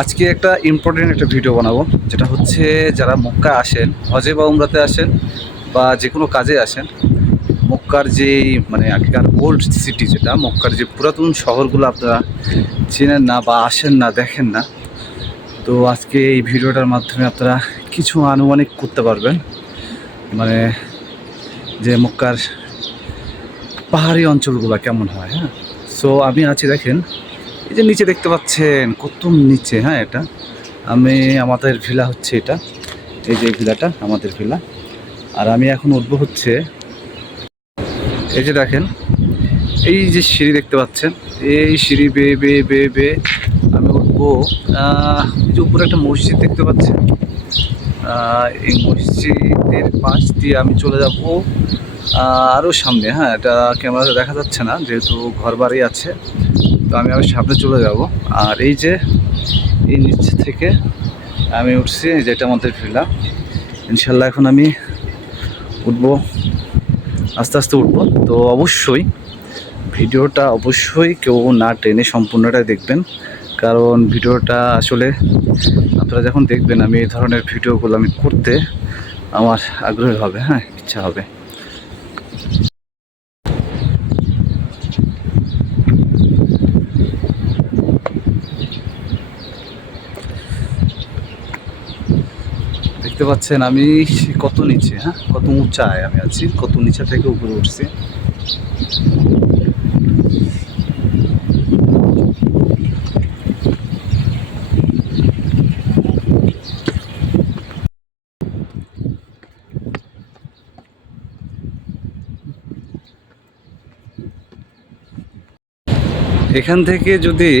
আজকে একটা ইম্পর্টেন্ট একটা ভিডিও বানাবো, যেটা হচ্ছে যারা মক্কা আসেন, হজে বা উমরাতে আসেন, বা যে কোনো কাজে আসেন, মক্কার যে মানে আগেকার ওল্ড সিটি যেটা, মক্কার যে পুরাতন শহরগুলো আপনারা চেনেন না বা আসেন না, দেখেন না, তো আজকে এই ভিডিওটার মাধ্যমে আপনারা কিছু আনুমানিক করতে পারবেন। মানে যে মক্কার পাহাড়ি অঞ্চলগুলো কেমন হয় হ্যাঁ? সো আমি আছি, দেখেন এই যে নিচে দেখতে পাচ্ছেন, কত নিচে হ্যাঁ এটা? আমি, আমাদের ভিলা হচ্ছে এটা। এই যে ভিলাটা, আমাদের ভিলা। আর আমি এখন উঠবো হচ্ছে, এই যে দেখেন, এই যে সিঁড়ি দেখতে পাচ্ছেন, এই সিঁড়ি বেয়ে বেয়ে বেয়ে বেয়ে আমি উঠবো এই যে উপরে একটা মসজিদ দেখতে পাচ্ছেন। এই মসজিদের পাশ দিয়ে আমি চলে যাব আরও সামনে হ্যাঁ এটা ক্যামেরাতে দেখা যাচ্ছে না, যেহেতু ঘর বাড়ি আছে। তো আমি আবার সামনে চলে যাব। আর এই যে, এই নিচ থেকে আমি উঠছি যেটা আমাদের ভিলা ইনশাল্লাহ এখন আমি উঠবো, আস্তে আস্তে উঠবো। তো অবশ্যই ভিডিওটা অবশ্যই কেউ না টেনে সম্পূর্ণটাই দেখবেন। কারণ ভিডিওটা আসলে আপনারা যখন দেখবেন আমি এই ধরনের ভিডিওগুলো আমি করতে আমার আগ্রহ হবে হ্যাঁ ইচ্ছা হবে। দেখতে পাচ্ছেন আমি কত নিচে হ্যাঁ? কত উঁচায় আমি আছি, কত নিচে থেকে উপরে উঠছি। এখান থেকে যদি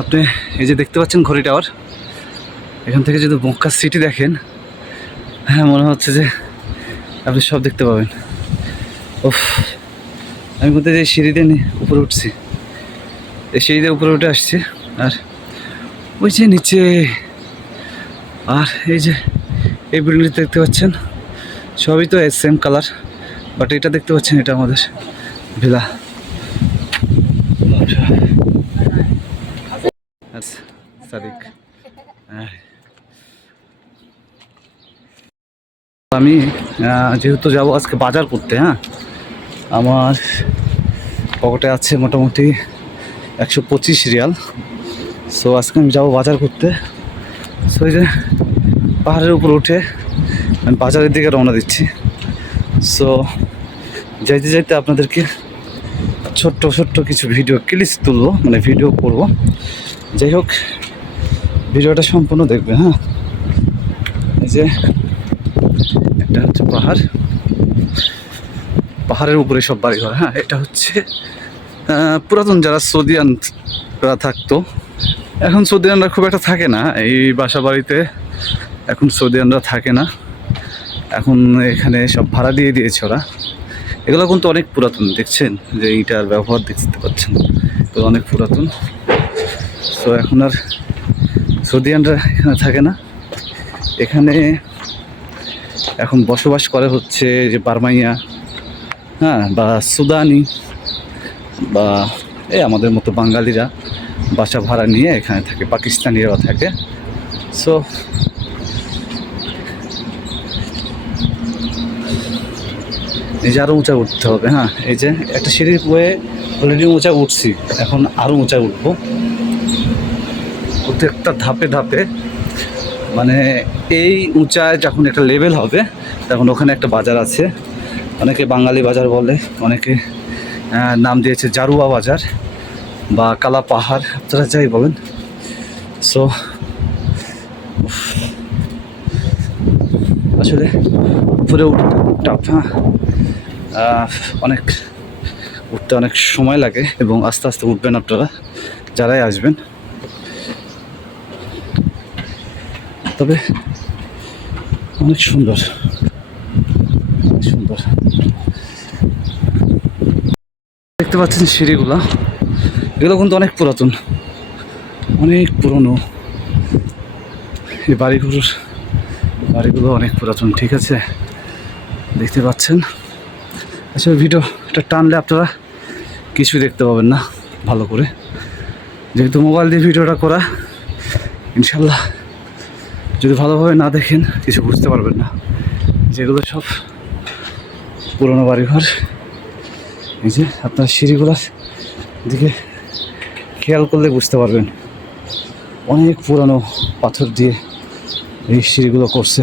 আপনি এই যে দেখতে পাচ্ছেন ঘড়ি টাওয়ার এখান থেকে যদি মক্কা সিটি দেখেন হ্যাঁ মনে হচ্ছে যে আপনি সব দেখতে পাবেন। ওফ আমি মধ্যে যে সিঁড়িতে নি- উপরে উঠছি। এই সিঁড়িতে উপরে উঠে আসছি, আর ওই যে নিচে, আর এই যে এই বিল্ডিংটা দেখতে পাচ্ছেন, সবই তো সেম কালার বাট এটা দেখতে পাচ্ছেন, এটা আমাদের ভিলা আচ্ছা সাদিক হ্যাঁ আমি যেহেতু যাব আজকে বাজার করতে হ্যাঁ? আমার পকেটে আছে মোটামুটি একশো পঁচিশ রিয়াল। সো আজকে আমি যাব বাজার করতে। সো যে পাহাড়ের উপর উঠে আমি বাজারের দিকে রওনা দিচ্ছি। সো যাইতে যাইতে আপনাদেরকে ছোট্ট ছোট্ট কিছু ভিডিও ক্লিপস তুলবো মানে ভিডিও করব। যাই হোক, ভিডিওটা সম্পূর্ণ দেখবে হ্যাঁ? এই যে এটা হচ্ছে পাহাড়। পাহাড়ের উপরে সব বাড়িঘর হ্যাঁ এটা হচ্ছে পুরাতন যারা সৌদিয়ানরা থাকতো, এখন সৌদিয়ানরা খুব একটা থাকে না, এই বাসা বাড়িতে এখন সৌদিয়ানরা থাকে না। এখন এখানে সব ভাড়া দিয়ে দিয়েছে ওরা। এগুলো কিন্তু অনেক পুরাতন, দেখছেন? যে এইটার ব্যবহার দেখতে পাচ্ছেন? তো অনেক পুরাতন। তো এখন আর সৌদিয়ানরা এখানে থাকে না। এখানে এখন বসবাস করে হচ্ছে যে বার্মাইয়া হ্যাঁ বা সুদানি, বা এই আমাদের মতো বাঙালিরা বাসা ভাড়া নিয়ে এখানে থাকে, পাকিস্তানিরাও থাকে। সো এই যে আরও উঁচা উঠতে হবে হ্যাঁ এই যে একটা সিঁড়ি বয়ে অলরেডি উঁচা উঠছি, এখন আরও উঁচা উঠবো। প্রত্যেকটা ধাপে ধাপে মানে এই উঁচায় যখন একটা লেভেল হবে, তখন ওখানে একটা বাজার আছে। অনেকে বাঙালি বাজার বলে, অনেকে নাম দিয়েছে জারুয়া বাজার বা কালা পাহাড়, আপনারা যাই বলেন। সো আসলে উপরে উঠতে টাফ হ্যাঁ। অনেক উঠতে অনেক সময় লাগে এবং আস্তে আস্তে উঠবেন আপনারা, যারাই আসবেন। তবে অনেক সুন্দর। অনেক সুন্দর। দেখতে পাচ্ছেন সিঁড়িগুলা। এগুলো কিন্তু অনেক পুরাতন। অনেক পুরনো। এই বাড়িগুলোর বাড়িগুলো অনেক পুরাতন, ঠিক আছে? দেখতে পাচ্ছেন? আসলে ভিডিওটা টানলে আপনারা কিছুই দেখতে পাবেন না, ভালো করে। যেহেতু মোবাইল দিয়ে ভিডিওটা করা, ইনশাল্লাহ যদি ভালোভাবে না দেখেন, কিছু বুঝতে পারবেন না। যেগুলো সব পুরোনো বাড়িঘর, এই যে আপনার সিঁড়িগুলোর দিকে খেয়াল করলে বুঝতে পারবেন। অনেক পুরানো পাথর দিয়ে এই সিঁড়িগুলো করছে।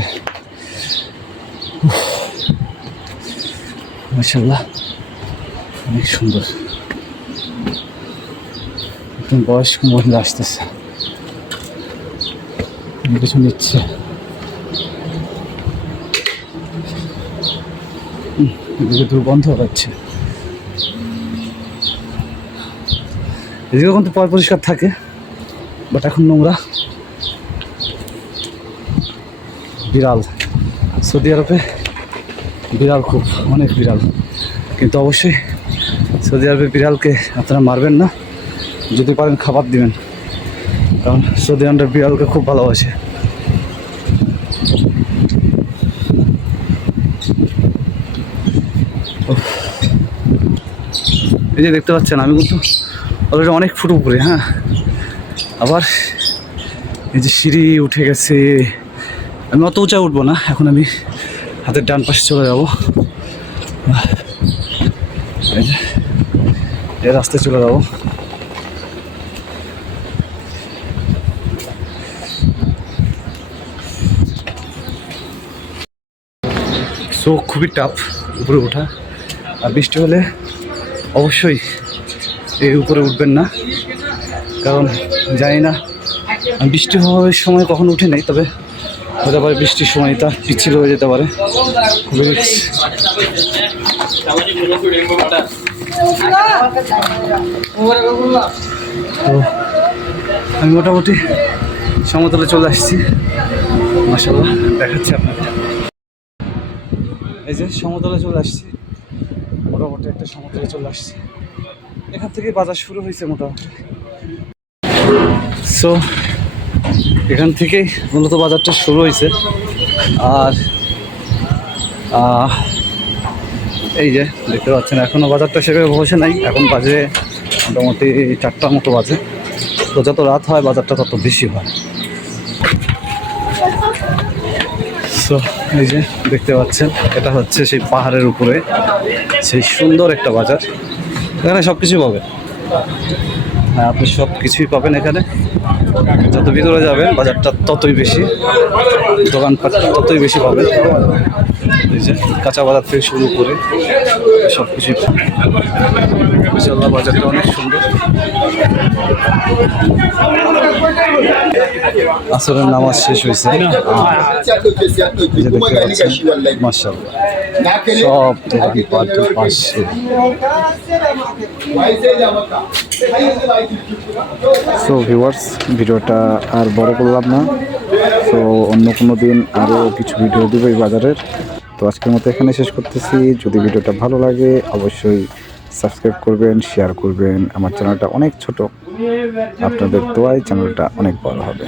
মাসাল্লাহ অনেক সুন্দর। একদম বয়স্ক মহিলা আসতেছে। কিছু নিচ্ছে এদিকে দুর্গন্ধ পাচ্ছে এদিকে কিন্তু পয় পরিষ্কার থাকে বাট এখন নোংরা। বিড়াল, সৌদি আরবে বিড়াল খুব, অনেক বিড়াল। কিন্তু অবশ্যই সৌদি আরবে বিড়ালকে আপনারা মারবেন না। যদি পারেন খাবার দিবেন। কারণ সৌদি আরবের বিড়ালকে খুব ভালোবাসে। এই যে দেখতে পাচ্ছেন, আমি কিন্তু অলরেডি অনেক ফুট উপরে হ্যাঁ? আবার এই যে সিঁড়ি উঠে গেছে। আমি অত উঁচা উঠবো না, এখন আমি হাতের ডান পাশে চলে যাব। এই রাস্তায় চলে যাব। সো খুবই টাফ উপরে ওঠা। আর বৃষ্টি হলে অবশ্যই এই উপরে উঠবেন না। কারণ জানি না, বৃষ্টি হওয়ার সময় কখন উঠে নেই, তবে হতে পারে বৃষ্টির সময় তা পিচ্ছিল হয়ে যেতে পারে। খুবই তো আমি মোটামুটি সমতলে চলে আসছি। মাসাল্লাহ দেখাচ্ছি আপনাকে এই যে সমতলে চলে আসছি। মোটামুটি একটা সমতলে চলে আসছি। এখান থেকে বাজার শুরু হয়েছে মোটামুটি। সো এখান থেকেই মূলত বাজারটা শুরু হয়েছে। আর এই যে দেখতে পাচ্ছেন এখনও বাজারটা সেভাবে বসে নাই। এখন বাজে মোটামুটি চারটার মতো বাজে। তো যত রাত হয়, বাজারটা তত বেশি হয়। সো এই যে, দেখতে পাচ্ছেন? এটা হচ্ছে সেই পাহাড়ের উপরে সেই সুন্দর একটা বাজার। এখানে সব কিছুই পাবেন। হ্যাঁ আপনি সব কিছুই পাবেন এখানে। যত ভিতরে যাবেন, বাজারটা ততই বেশি, দোকানপাট ততই বেশি পাবেন। এই যে, কাঁচা বাজার থেকে শুরু করে সব কিছুই পাবেন বাজারটা অনেক সুন্দর। আসরের নামাজ শেষ হয়েছে। সব দোকানপাট পাশে। সো ভিউয়ার্স ভিডিওটা আর বড় করলাম না। তো অন্য কোনো দিন আরও কিছু ভিডিও দেবো এই বাজারের। তো আজকের মতো এখানে শেষ করতেছি। যদি ভিডিওটা ভালো লাগে অবশ্যই সাবস্ক্রাইব করবেন শেয়ার করবেন। আমার চ্যানেলটা অনেক ছোট। আপনাদের তোয়াই চ্যানেলটা অনেক বড় হবে।